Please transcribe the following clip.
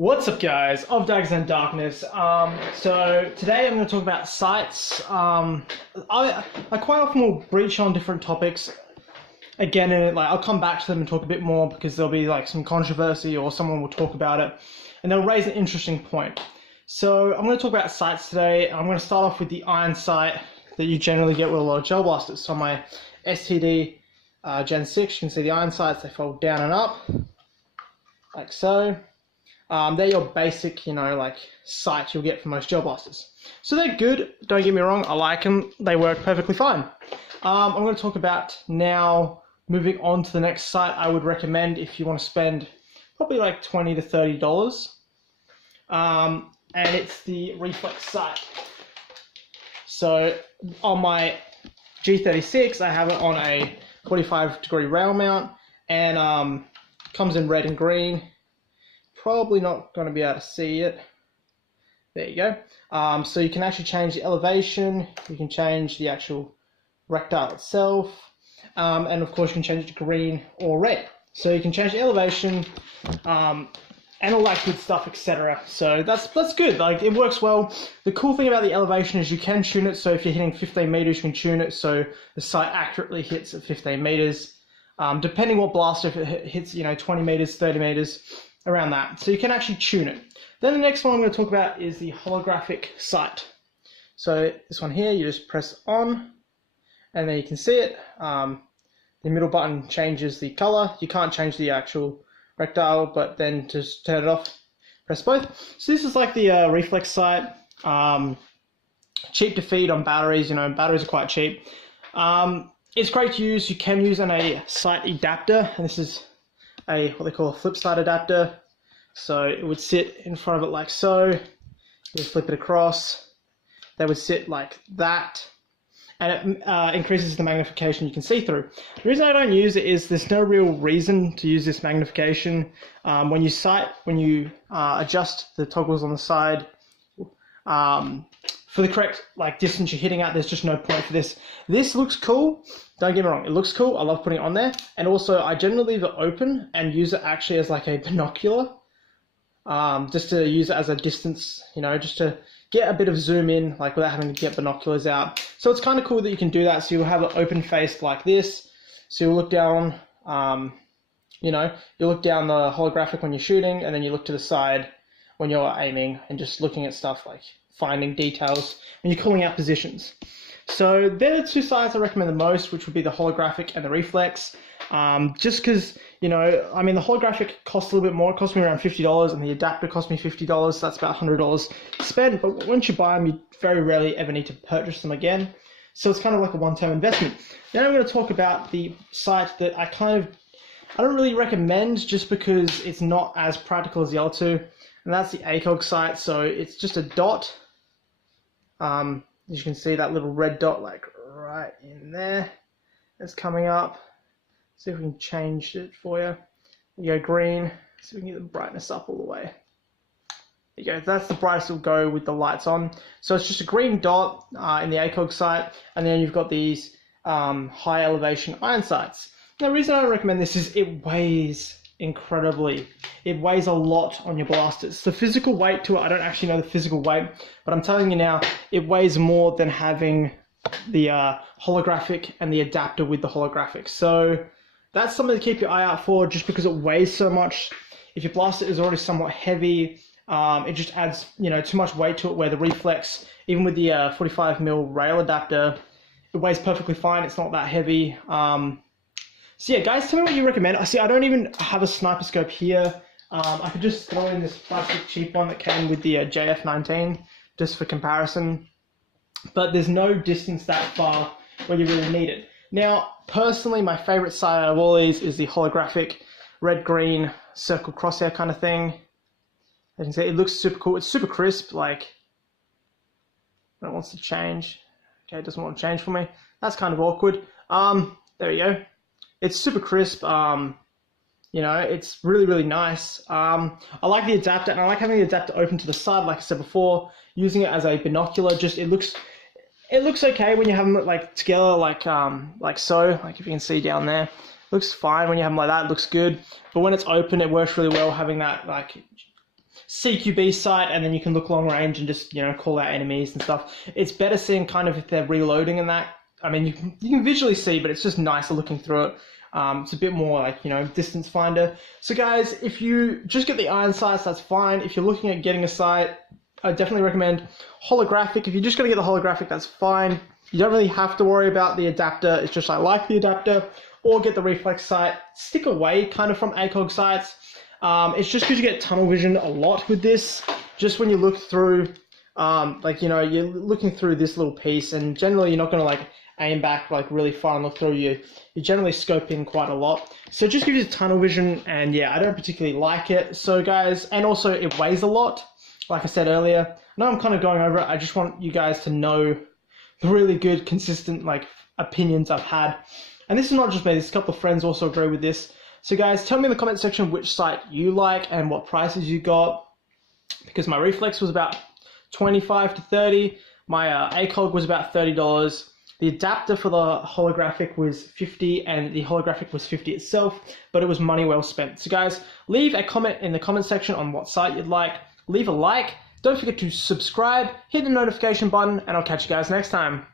What's up, guys? Of Daggers and Darkness. So today I'm going to talk about sights. I quite often will breach on different topics again, and I'll come back to them and talk a bit more because there'll be some controversy or someone will talk about it, and they'll raise an interesting point. So I'm going to talk about sights today. I'm going to start off with the iron sight that you generally get with a lot of gel blasters. So my STD Gen 6, you can see the iron sights. They fold down and up like so. They're your basic, sight you'll get from most gel blasters. So they're good, don't get me wrong, I like them, they work perfectly fine. I'm going to talk about now, moving on to the next sight I would recommend if you want to spend probably like $20 to $30. And it's the reflex sight. So on my G36, I have it on a 45-degree rail mount, and comes in red and green. Probably not going to be able to see it. There you go. So you can actually change the elevation, you can change the actual rectile itself, and of course you can change it to green or red. So you can change the elevation, and all that good stuff, etc. So that's good. It works well. The cool thing about the elevation is you can tune it. So if you're hitting 15 meters, you can tune it so the sight accurately hits at 15 meters. Depending what blaster, if it hits 20 meters, 30 meters. Around that, so you can actually tune it. Then the next one I'm going to talk about is the holographic sight. So this one here, you just press on, and then you can see it. The middle button changes the color. You can't change the actual rectile, but then just turn it off, press both. So this is like the reflex sight. Cheap to feed on batteries. Batteries are quite cheap. It's great to use. You can use on a sight adapter, and this is what they call a flip side adapter. So it would sit in front of it like so. You flip it across. They would sit like that, and it increases the magnification you can see through. The reason I don't use it is there's no real reason to use this magnification. When you adjust the toggles on the side for the correct distance you're hitting at, there's just no point for this. This looks cool. Don't get me wrong, it looks cool. I love putting it on there. And also, I generally leave it open and use it actually as a binocular, just to use it as a distance, just to get a bit of zoom in, without having to get binoculars out. So it's kind of cool that you can do that. So you'll have it open faced like this. So you'll look down, you look down the holographic when you're shooting, and then you look to the side when you're aiming and just looking at stuff finding details when you're calling out positions. So they're the two sights I recommend the most, which would be the holographic and the reflex. Just because, the holographic costs a little bit more. It cost me around $50, and the adapter cost me $50, so that's about $100 spent. But once you buy them, you very rarely ever need to purchase them again. So it's kind of like a one-time investment. Now I'm going to talk about the sight that I don't really recommend, just because it's not as practical as the other two, and that's the ACOG sight. So it's just a dot. As you can see, that little red dot right in there is coming up. See if we can change it for you. You go green. See if we can get the brightness up all the way. There you go. That's the brightest it'll go with the lights on. So it's just a green dot in the ACOG sight, and then you've got these high elevation iron sights. Now, the reason I don't recommend this is it weighs incredibly. It weighs a lot on your blasters. The physical weight to it, I don't actually know the physical weight, but I'm telling you now, it weighs more than having the holographic and the adapter with the holographic. So that's something to keep your eye out for, just because it weighs so much. If your blaster is already somewhat heavy, it just adds too much weight to it, where the reflex, even with the 45mm rail adapter, it weighs perfectly fine. It's not that heavy. So yeah, guys, tell me what you recommend. I don't even have a sniper scope here. I could just throw in this plastic cheap one that came with the JF19, just for comparison. But there's no distance that far where you really need it. Now, personally, my favorite sight out of all these is the holographic red-green circle crosshair kind of thing. As you can see, it looks super cool. It's super crisp. When it wants to change. Okay, it doesn't want to change for me. That's kind of awkward. There we go. It's super crisp. It's really, really nice. I like the adapter, and I like having the adapter open to the side, like I said before. Using it as a binocular, it looks okay when you have them together, like so. If you can see down there, looks fine when you have them like that. It looks good. But when it's open, it works really well having that CQB sight, and then you can look long range and just, you know, call out enemies and stuff. It's better seeing kind of if they're reloading and that. I mean, you can visually see, but it's just nicer looking through it. It's a bit more like, you know, distance finder. So guys, if you just get the iron sights, that's fine. If you're looking at getting a sight, I definitely recommend holographic. If you're just going to get the holographic, that's fine. You don't really have to worry about the adapter. It's just I like the adapter. Or get the reflex sight. Stick away kind of from ACOG sights. It's just because you get tunnel vision a lot with this. Just when you look through, like, you know, you're looking through this little piece, and generally you're not going to like aim back like really far and look through. You generally scope in quite a lot. So it just gives you tunnel vision, and yeah, I don't particularly like it. So guys, and also it weighs a lot. Like I said earlier, I know I'm kind of going over it. I just want you guys to know the really good, consistent like opinions I've had. And this is not just me, there's a couple of friends also agree with this. So guys, tell me in the comment section which sight you like and what prices you got. Because my reflex was about 25 to 30. My ACOG was about $30. The adapter for the holographic was 50, and the holographic was 50 itself, but it was money well spent. So guys, leave a comment in the comment section on what sight you'd like. Leave a like. Don't forget to subscribe, hit the notification button, and I'll catch you guys next time.